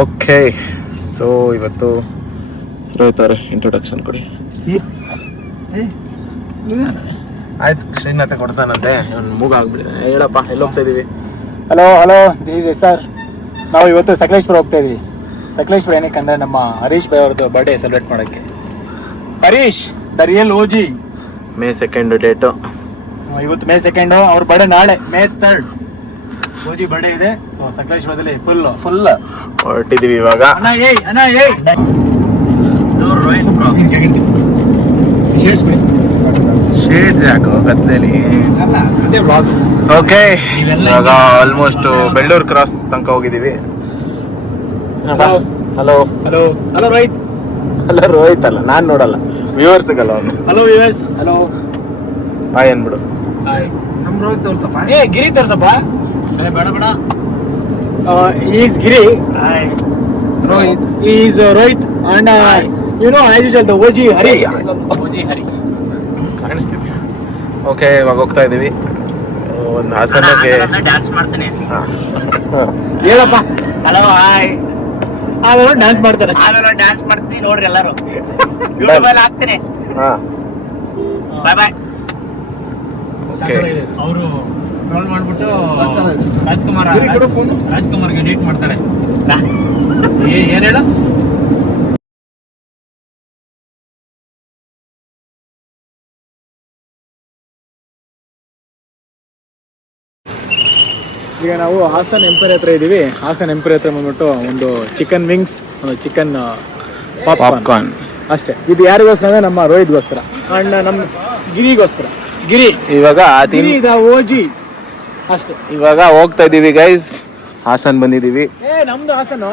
Okay, so ಇವತ್ತು ರೋಹಿತವ್ರೆ introduction ಕೊಡಿ. ಆಯ್ತು, ಶ್ರೀನಾಥ ಕೊಡ್ತಾನಂತೆ, ಮೂಗಾಗ್ಬಿಟ್ಟಿದೆ. ಹೇಳಪ್ಪ, ಎಲ್ಲಿ ಹೋಗ್ತಾ ಇದೀವಿ? Hello this is sir. ನಾವು ಇವತ್ತು ಸಕಲೇಶ್ಪುರ ಹೋಗ್ತಾ ಇದೀವಿ. ಸಕಲೇಶ್ಪುರ ಏನಕ್ಕೆ ಅಂದ್ರೆ ನಮ್ಮ ಹರೀಶ್ ಭಾಯ್ ಅವ್ರದ್ದು ಬರ್ಡೇ ಸೆಲೆಬ್ರೇಟ್ ಮಾಡೋಕ್ಕೆ. Harish the real OG. May 2nd date. ಇವತ್ತು May 2nd, ಅವ್ರ ಬರ್ಡೇ ನಾಳೆ May 3rd. ಓಜಿ ಬರ್ಡೇ ಇದೆ. ಸೊ ಸಕಲೇಶ್ವರದಲ್ಲಿ ಫುಲ್ ಹೊರಟಿದೀವಿ ಇವಾಗ. ಶೇಡ್ಸ್ ಯಾಕೋ ಗದ್ಲೇಲಿ. ಓಕೆ, ಇವಾಗ ಆಲ್ಮೋಸ್ಟ್ ಬೆಳ್ಳೂರು ಕ್ರಾಸ್ ತನಕ ಹೋಗಿದೀವಿ. ಹಲೋ ರೋಹಿತ್. ಅಲ್ಲ ರೋಹಿತ್ ಅಲ್ಲ, ನಾನ್ ನೋಡಲ್ಲ, ವ್ಯೂವರ್ಸ್ ಗಲ್ಲ ಅವನು. ಹಲೋ ವ್ಯೂವರ್ಸ್, ಹಲೋ ಹಾಯ್ ಅನ್ಬಿಡು. ನಮ್ ರೋಹಿತ್ ತೋರ್ಸಪ್ಪ. ಗಿರಿ ತೋರ್ಸಪ್ಪ. ಬೇಡ is Giri. Rohit is Rohit and you know as usual the OG Hari. ಕಾಣಿಸ್ತಿದ್ವಿ. ಓಕೆ, ಇವಾಗ ಹೋಗ್ತಾ ಇದೀವಿ ಒಂದು ಹಾಸನಕ್ಕೆ. ಡ್ಯಾನ್ಸ್ ಮಾಡ್ತೇನೆ. ಹೇಳಪ್ಪ. Hello hi. ಆಮೇಲೆ ಡ್ಯಾನ್ಸ್ ಮಾಡ್ತಾರೆ. ಆಮೇಲೆ ಡ್ಯಾನ್ಸ್ ಮಾಡ್ತೀನಿ ನೋಡ್ರಿ ಎಲ್ಲರೂ. ಯೂಟ್ಯೂಬ್ ಅಲ್ಲಿ ಹಾಕ್ತೀನಿ. ಬಾಯ್ ಬಾಯ್. ಓಕೆ, ಅವರು ಕಾಲ್ ಮಾಡ್ಬಿಟ್ಟು ರಾಜ್ಕುಮಾರ್ಗೆ ಎಡಿಟ್ ಮಾಡ್ತಾರೆ. ಏನ್ ಹೇಳು? ಈಗ ನಾವು ಹಾಸನ್ ಎಂಪೈರ್ ಹತ್ರ ಇದ್ದೀವಿ. ಹಾಸನ್ ಎಂಪೈರ್ ಹತ್ರ ಬಂದ್ಬಿಟ್ಟು ಒಂದು ಚಿಕನ್ ವಿಂಗ್ಸ್, ಒಂದು ಚಿಕನ್ ಪಾಪ್ಕಾರ್ನ್ ಅಷ್ಟೇ. ಇದು ಯಾರಿಗೋಸ್ಕರ ಅಂದ್ರೆ ನಮ್ಮ ರೋಹಿತ್ಗೋಸ್ಕರ ಅಂಡ್ ನಮ್ಮ ಗಿರಿಗೋಸ್ಕರ. ಗಿರಿ ಇವಾಗ ಓಜಿ ಅಷ್ಟೇ. ಇವಾಗ ಹೋಗ್ತಾ ಇದೀವಿ ಗೈಸ್, ಹಾಸನ್ ಬಂದಿದೀವಿ. ನಮ್ದು ಹಾಸನ.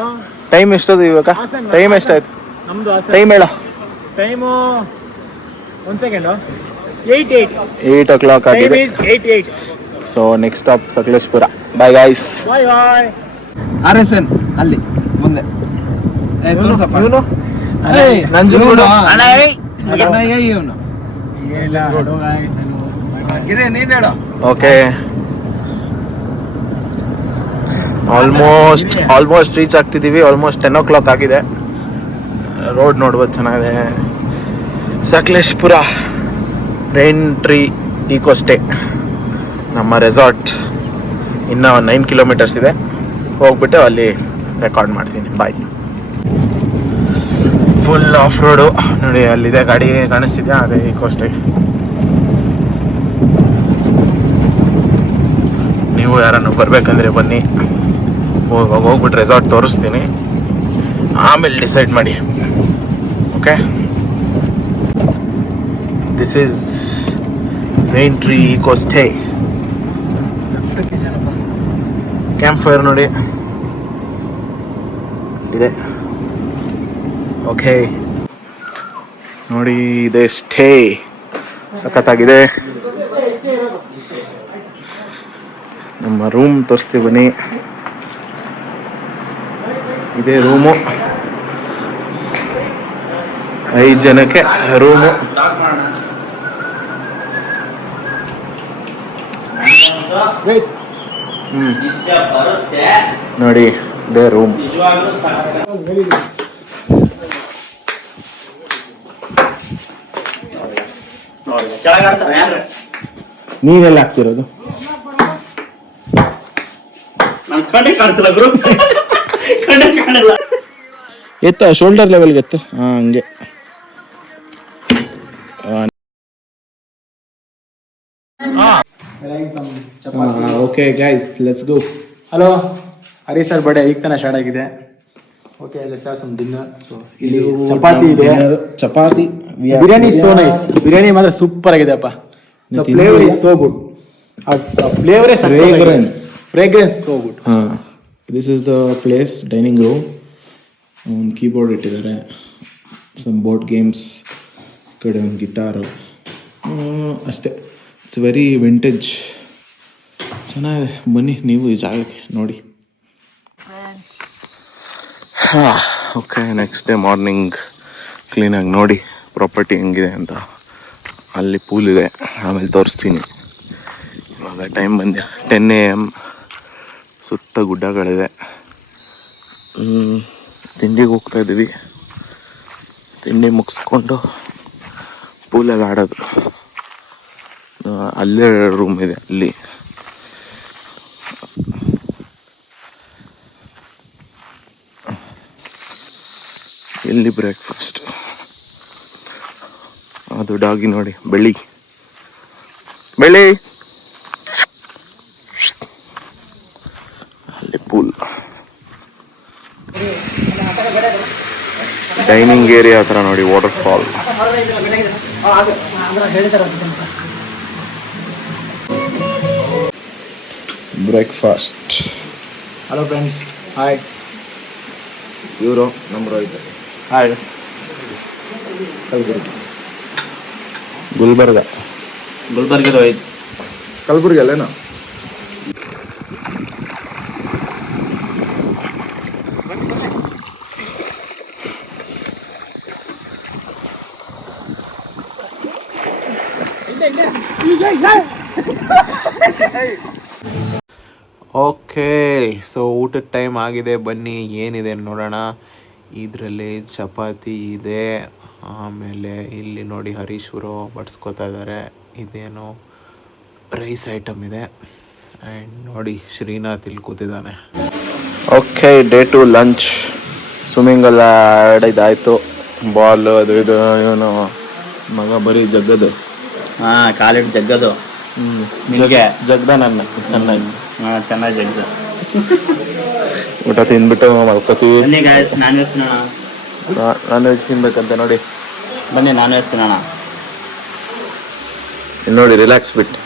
ಟೈಮ್ ಎಷ್ಟದು ಇವಾಗ? ಟೈಮ್ ಎಷ್ಟಾಯ್ತು? ನಮ್ದು ಹಾಸನ. ಟೈಮ್ ಹೇಳ. Time 1 second. 8 o'clock ಆಗಿದೆ. 8. So next stop Sakleshpur. Bye guys. Bye bye. RSN ಅಲ್ಲಿ ಮುಂದೆ. ಇವನು ನಂಜನಗೂಡು. ಓಕೆ, ಆಲ್ಮೋಸ್ಟ್ ರೀಚ್ ಆಗ್ತಿದ್ದೀವಿ. ಆಲ್ಮೋಸ್ಟ್ 10 o'clock ಆಗಿದೆ. ರೋಡ್ ನೋಡ್ಬೋದು, ಚೆನ್ನಾಗಿದೆ. Sakleshpur rain tree eco stay ನಮ್ಮ ರೆಸಾರ್ಟ್. ಇನ್ನೂ 9 kilometers ಇದೆ. ಹೋಗ್ಬಿಟ್ಟು ಅಲ್ಲಿ ರೆಕಾರ್ಡ್ ಮಾಡ್ತೀನಿ. ಬಾಯ್. ಫುಲ್ ಆಫ್ ರೋಡು ನೋಡಿ, ಅಲ್ಲಿದೆ ಗಾಡಿ ಕಾಣಿಸ್ತಿದ್ಯಾ, ಅದೇ ಈಕೋ ಸ್ಟೇ. ನೀವು ಯಾರನ್ನು ಬರ್ಬೇಕಂದ್ರೆ ಬನ್ನಿ, ಹೋಗ್ಬಿಟ್ಟು ರೆಸಾರ್ಟ್ ತೋರಿಸ್ತೀನಿ, ಆಮೇಲೆ ಡಿಸೈಡ್ ಮಾಡಿ. Okay, this is rain tree eco stay. Campfire ನೋಡಿ ಇದೆ. ಓಕೆ ನೋಡಿ, ಇದೆ ಸ್ಟೇ, ಸಖತ್ತಾಗಿದೆ. ನಮ್ಮ ರೂಮ್ ತೋರಿಸ್ತೀವಿ ಬನ್ನಿ. ಇದೇ ರೂಮು, 5 ಜನಕ್ಕೆ ರೂಮು. ನೋಡಿ, ಇದೇ ರೂಮ್. ನೀವೆಲ್ಲ ಹಾಕ್ತಿರೋದು? ಎತ್ತ, ಶೋಲ್ಡರ್ ಲೆವೆಲ್ಗೆ ಎತ್ತ. ಹಂಗೆ. Okay guys, let's go. Hello, Harish sir birthday ಈಗ ತಾನೇ ಸ್ಟಾರ್ಟ್ ಆಗಿದೆ. Okay, let's have some dinner. So ಇಲ್ಲಿ ಚಪಾತಿ ಇದೆ, ಚಪಾತಿ, ಬಿರಿಯಾನಿ ಸೋ ನೈಸ್. ಬಿರಿಯಾನಿ ಮಾತ್ರ ಸೂಪರ್ ಆಗಿದೆ ಅಪ್ಪ. The flavour is so good. Flavour is fragrance so good. This is the place, dining room. ಒಂದು ಕೀಬೋರ್ಡ್ ಇಟ್ಟಿದ್ದಾರೆ, ಸಮ್ ಬೋರ್ಡ್ ಗೇಮ್ಸ್, ಕಡೆ ಒಂದು ಗಿಟಾರು, ಅಷ್ಟೇ. ಇಟ್ಸ್ ವೆರಿ ವಿಂಟೇಜ್, ಚೆನ್ನಾಗಿದೆ. ಬನ್ನಿ ನೀವು ಈ ಜಾಗಕ್ಕೆ ನೋಡಿ. ಓಕೆ, ನೆಕ್ಸ್ಟ್ ಡೇ ಮಾರ್ನಿಂಗ್ ಕ್ಲೀನಾಗಿ ನೋಡಿ ಪ್ರಾಪರ್ಟಿ ಹೆಂಗಿದೆ ಅಂತ. ಅಲ್ಲಿ ಪೂಲ್ ಇದೆ, ಆಮೇಲೆ ತೋರಿಸ್ತೀನಿ. ಇವಾಗ ಟೈಮ್ ಬಂದೆ 10 AM. ಸುತ್ತ ಗುಡ್ಡಗಳಿದೆ. ತಿಂಡಿಗೆ ಹೋಗ್ತಾ ಇದ್ದೀವಿ. ತಿಂಡಿ ಮುಗಿಸ್ಕೊಂಡು ಪೂಲಲ್ಲಿ ಆಡೋದು. ಅಲ್ಲೇ ರೂಮ್ ಇದೆ ಅಲ್ಲಿ. ಇಲ್ಲಿ ಬ್ರೇಕ್ಫಾಸ್ಟ್. ಅದು ಡಾಗಿ ನೋಡಿ, ಬೆಳ್ಳಿ ಅಲ್ಲಿ ಪೂಲ್. ಡೈನಿಂಗ್ ಏರಿಯಾ ಹತ್ರ ನೋಡಿ water fall. Breakfast. Hello friends, hi. ಇವರು ನಮ್ಮ ರೋಹಿತ್. ಹಾಯ್. ಗುಲ್ಬರ್ಗ ರೋಹಿತ್. ಕಲಬುರ್ಗಿ ಅಲ್ಲೇನಾ? ಓಕೆ, ಸೊ ಊಟದ ಟೈಮ್ ಆಗಿದೆ. ಬನ್ನಿ ಏನಿದೆ ನೋಡೋಣ. ಇದರಲ್ಲಿ ಚಪಾತಿ ಇದೆ, ಆಮೇಲೆ ಇಲ್ಲಿ ನೋಡಿ ಹರೀಶ್ವರು ಬಡಿಸ್ಕೊತಾ ಇದ್ದಾರೆ. ಇದೇನೋ ರೈಸ್ ಐಟಮ್ ಇದೆ. ಆ್ಯಂಡ್ ನೋಡಿ ಶ್ರೀನಾಥ್ ಇಲ್ಲಿ ಕೂತಿದ್ದಾನೆ. Okay, day two lunch. Swimming ಎಲ್ಲ ಆಡಿದ್ದಾಯಿತು. ಬಾಲ್ ಅದು ಇದು ಇವನು ಮಗ ಬರೀ ಜಗ್ಗದು. ಹಾಂ, ಕಾಲಿಟ್ಟು ಜಗ್ಗದು. ಜಗ್ದ ನನ್ನ ಚೆನ್ನಾಗಿ. ಹಾಂ, ಚೆನ್ನಾಗಿ ಜಗ್ಗದು. ಊಟ ತಿಂದ್ಬಿಟ್ಟು ಮಲ್ಕೋತೀವಿ. ಬನ್ನಿ ಗಾಯ್ಸ್, ನಾನ್ ವೆಜ್ ತಿನ್ನೋಣ. ನಾನ್ ವೆಜ್ ತಿನ್ಬೇಕಂತ ನೋಡಿ. ಬನ್ನಿ ನಾನ್ ವೆಜ್ ತಿನ್ನೋಣ. ಇಲ್ಲಿ ನೋಡಿ ರಿಲ್ಯಾಕ್ಸ್ ಬಿಟ್ಟು.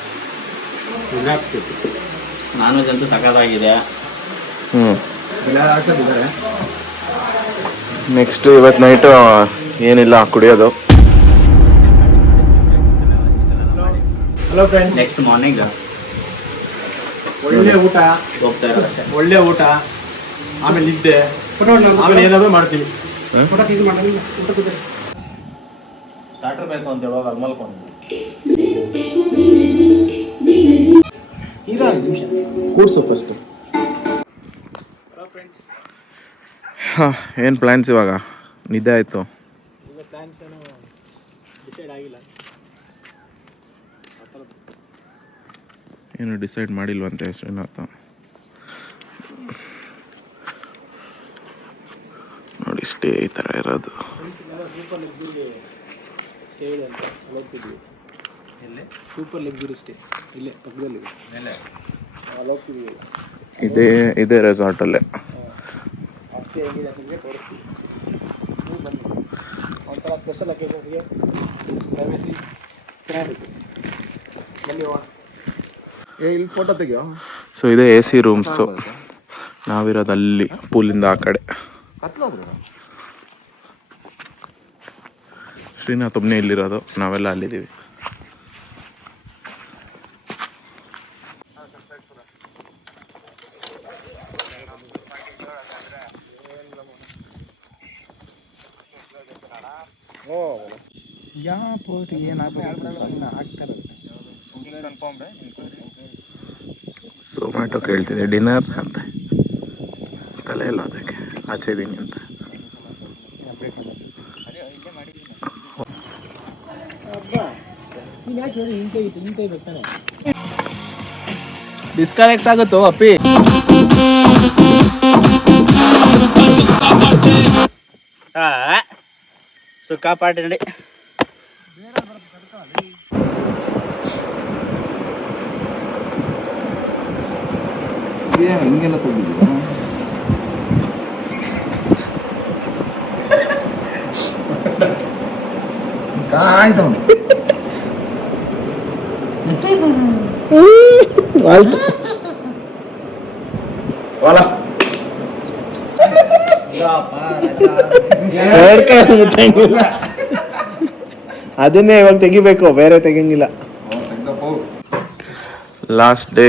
ನಾನ್ ವೆಜ್ ಅಂತೂ ಸಖತ್ತಾಗಿದೆ. ನೆಕ್ಸ್ಟ್ ಇವತ್ತು ನೈಟು ಏನಿಲ್ಲ, ಕುಡಿಯೋದು. Hello friends. ನೆಕ್ಸ್ಟ್ ಮಾರ್ನಿಂಗ್ ಒಳ್ಳೆ ಊಟ, ಹೋಗ್ತಾ ಇರೋದಷ್ಟೇ. ಒಳ್ಳೆ ಊಟ, ಆಮೇಲೆ ನಿದ್ದೆ, ಆಮೇಲೆ ಏನಾದರೂ ಮಾಡ್ತೀವಿ. ಸ್ಟಾರ್ಟರ್ ಬೇಕು ಅಂತ ಹೇಳುವಾಗ ಅಲ್ಲಿ ಮಲ್ಕೊಂಡು ಕೂಡ್ಸು ಫಸ್ಟ್. ಹಾಂ, ಏನು ಪ್ಲ್ಯಾನ್ಸ್ ಇವಾಗ? ನಿದ್ದೆ ಆಯಿತು. ಈಗ ಪ್ಲ್ಯಾನ್ಸ್ ಏನು ಡಿಸೈಡ್ ಆಗಿಲ್ಲ. ಏನು ಡಿಸೈಡ್ ಮಾಡಿಲ್ವಂತೆ ಶ್ರೀನಾಥ. ನೋಡಿ ಸ್ಟೇ ಈ ಥರ ಇರೋದು. ಸೂಪರ್ ಲಕ್ಸುರಿ ಸ್ಟೇ ಇದೆ ಅಂತ ಹೋಗ್ತಿದ್ವಿ. ಎಲ್ಲಿ? ಸೂಪರ್ ಲಕ್ಸುರಿ ಸ್ಟೇ ಇಲ್ಲೇ ಪಕ್ಕದಲ್ಲಿ ಮೇಲೆ ಅಲ್ಲಿ ಹೋಗ್ತಿದ್ವಿ. ಇದೇ ರೆಸಾರ್ಟಲ್ಲೇ. ಅಷ್ಟೇ ಹೆಂಗಿದೆ ಅಂತ ನಿಮಗೆ ತೋರಿಸ್ತೀವಿ. ನೀವು ಬನ್ನಿ, ಒಂಥರ ಸ್ಪೆಷಲ್ ಅಕೇಷನ್ಸ್ಗೆ ಪ್ರೈವೇಸಿ ಚೆನ್ನಾಗಿರುತ್ತೆ. ಬನ್ನಿ ಹೋಗೋಣ. ಇಲ್ಲಿ ಫೋಟೋ ತೆಗಿಯೋ. ಸೊ ಇದೇ AC ರೂಮ್ಸು. ನಾವಿರೋದು ಅಲ್ಲಿ ಪೂಲಿಂದ ಆ ಕಡೆ. ಶ್ರೀನಾಥ್ ಒಬ್ಬನೇ ಇಲ್ಲಿರೋದು, ನಾವೆಲ್ಲ ಅಲ್ಲಿದ್ದೀವಿ. ಝೊಮ್ಯಾಟೊ ಕೇಳ್ತಿದೆ ಡಿನ್ನರ್ ಅಂತ. ತಲೆ ಇಲ್ಲ ಅದಕ್ಕೆ, ಆಚೆ ಇದ್ದೀನಿ ಅಂತ. ಡಿಸ್ಕನೆಕ್ಟ್ ಆಗುತ್ತೋ ಅಪ್ಪಿ. ಸುಕ್ಕಾಪಾಟಿ ನಡಿ. ಹಿಂಗೆಲ್ಲ ತಂದಿದ್ದೀರಾ? ಆಯ್ತು ಅದನ್ನೇ ಇವಾಗ ತೆಗಿಬೇಕು, ಬೇರೆ ತೆಗಿಯಂಗಿಲ್ಲ. ಲಾಸ್ಟ್ ಡೇ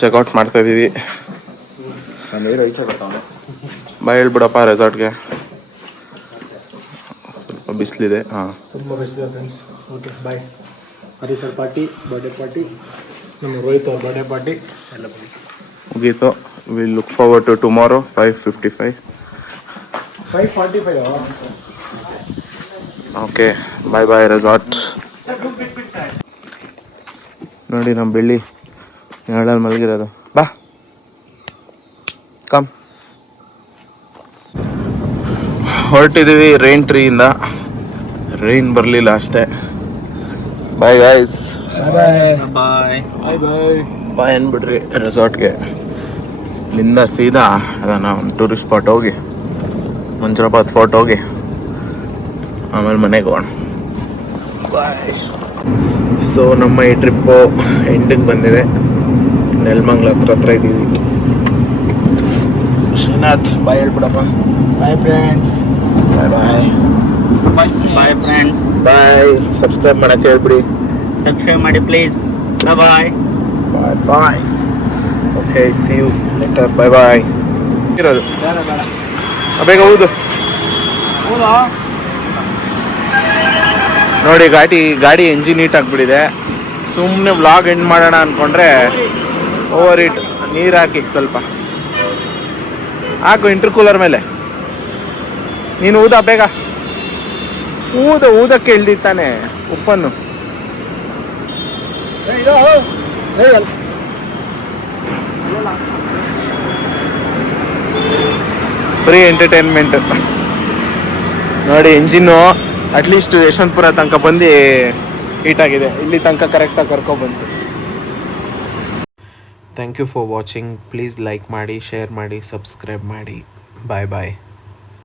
ಚೆಕ್ಔಟ್ ಮಾಡ್ತಾ ಇದೀವಿ. ಬಾಯ್ ಹೇಳ್ಬಿಡಪ್ಪ ರೆಸಾರ್ಟ್ಗೆ. ಸ್ವಲ್ಪ ಬಿಸಿಲಿದೆ. ಹಾಂ, ತುಂಬ ಬೆಸ್ಟ್ ಫ್ರೆಂಡ್ಸ್. Okay, bye. ಹರೀಶರ್ ಪಾರ್ಟಿ, ಬರ್ಡೇ ಪಾರ್ಟಿ, ನಮ್ಮ ರೋಹಿತ್ ಅವ್ರ ಬರ್ಡೇ ಪಾರ್ಟಿ ಎಲ್ಲ ಮುಗೀತು. Will look forward to tomorrow 5:55. 5:45. Okay bye bye resort. ನೋಡಿ ನಮ್ಮ ಬೆಳ್ಳಿ ನೆರಳಲ್ಲಿ ಮಲಗಿರೋದು. ಬಾ ಕಮ್. ಹೊರಟಿದ್ದೀವಿ ರೈನ್ ಟ್ರೀಯಿಂದ. ರೈನ್ ಬರಲಿಲ್ಲ ಅಷ್ಟೇ. Bye guys. ಬಾಯ್. ಬಾಯ್ ಅಂದ್ಬಿಡ್ರಿ ರೆಸಾರ್ಟ್ಗೆ. ಇಲ್ಲಿಂದ ಸೀದಾ ಅದನ್ನು ಒಂದು ಟೂರಿಸ್ಟ್ ಸ್ಪಾಟ್ ಹೋಗಿ ಮಂಜರಾಬಾದ್ ಫೋರ್ಟ್ ಹೋಗಿ ಆಮೇಲೆ ಮನೆಗೆ ಹೋಗೋಣ. ಬಾಯ್. ಸೊ ನಮ್ಮ ಈ ಟ್ರಿಪ್ಪು ಎಂಡಿಗೆ ಬಂದಿದೆ. ನೆಲಮಂಗ್ಲ ಹತ್ರ ಇದ್ದೀವಿ. ಶ್ರೀನಾಥ್ ಬಾಯ್ ಹೇಳ್ಬಿಡಪ್ಪ. Bye friends. Bye bye. Bye friends. Bye. Subscribe ಮಾಡಕ್ಕೆ ಹೇಳ್ಬಿಡಿ. ಸಬ್ಸ್ಕ್ರೈಬ್ ಮಾಡಿ please. Bye. Bye bye. Okay see you later. Bye bye. ಇರೋದು ಬೇಗ ಹೌದು ನೋಡಿ. ಗಾಡಿ ಎಂಜಿನ್ ಹೀಟ್ ಆಗಿಬಿಟ್ಟಿದೆ. ಸುಮ್ಮನೆ ವ್ಲಾಗ್ ಎಂಡ್ ಮಾಡೋಣ ಅಂದ್ಕೊಂಡ್ರೆ ಓವರ್ ಹೀಟ್. ನೀರು ಹಾಕಿ ಸ್ವಲ್ಪ ಹಾಕು ಇಂಟರ್ಕೂಲರ್ ಮೇಲೆ. ನೀನು ಊದ ಬೇಗ. ಊದಕ್ಕೆ ಇಳ್ದಿತ್ತಾನೆ ಉಫನ್ನು. ಫ್ರೀ ಎಂಟರ್ಟೈನ್ಮೆಂಟ್ ನೋಡಿ. ಎಂಜಿನ್ನು ಅಟ್ಲೀಸ್ಟ್ ಯಶವಂತಪುರ ತನಕ ಬಂದು ಹೀಟಾಗಿದೆ. ಇಲ್ಲಿ ತನಕ ಕರೆಕ್ಟಾಗಿ ಕರ್ಕೊಬಂತು. Thank you for watching. Please like ಮಾಡಿ, ಶೇರ್ ಮಾಡಿ, ಸಬ್ಸ್ಕ್ರೈಬ್ ಮಾಡಿ. ಬಾಯ್ ಬಾಯ್.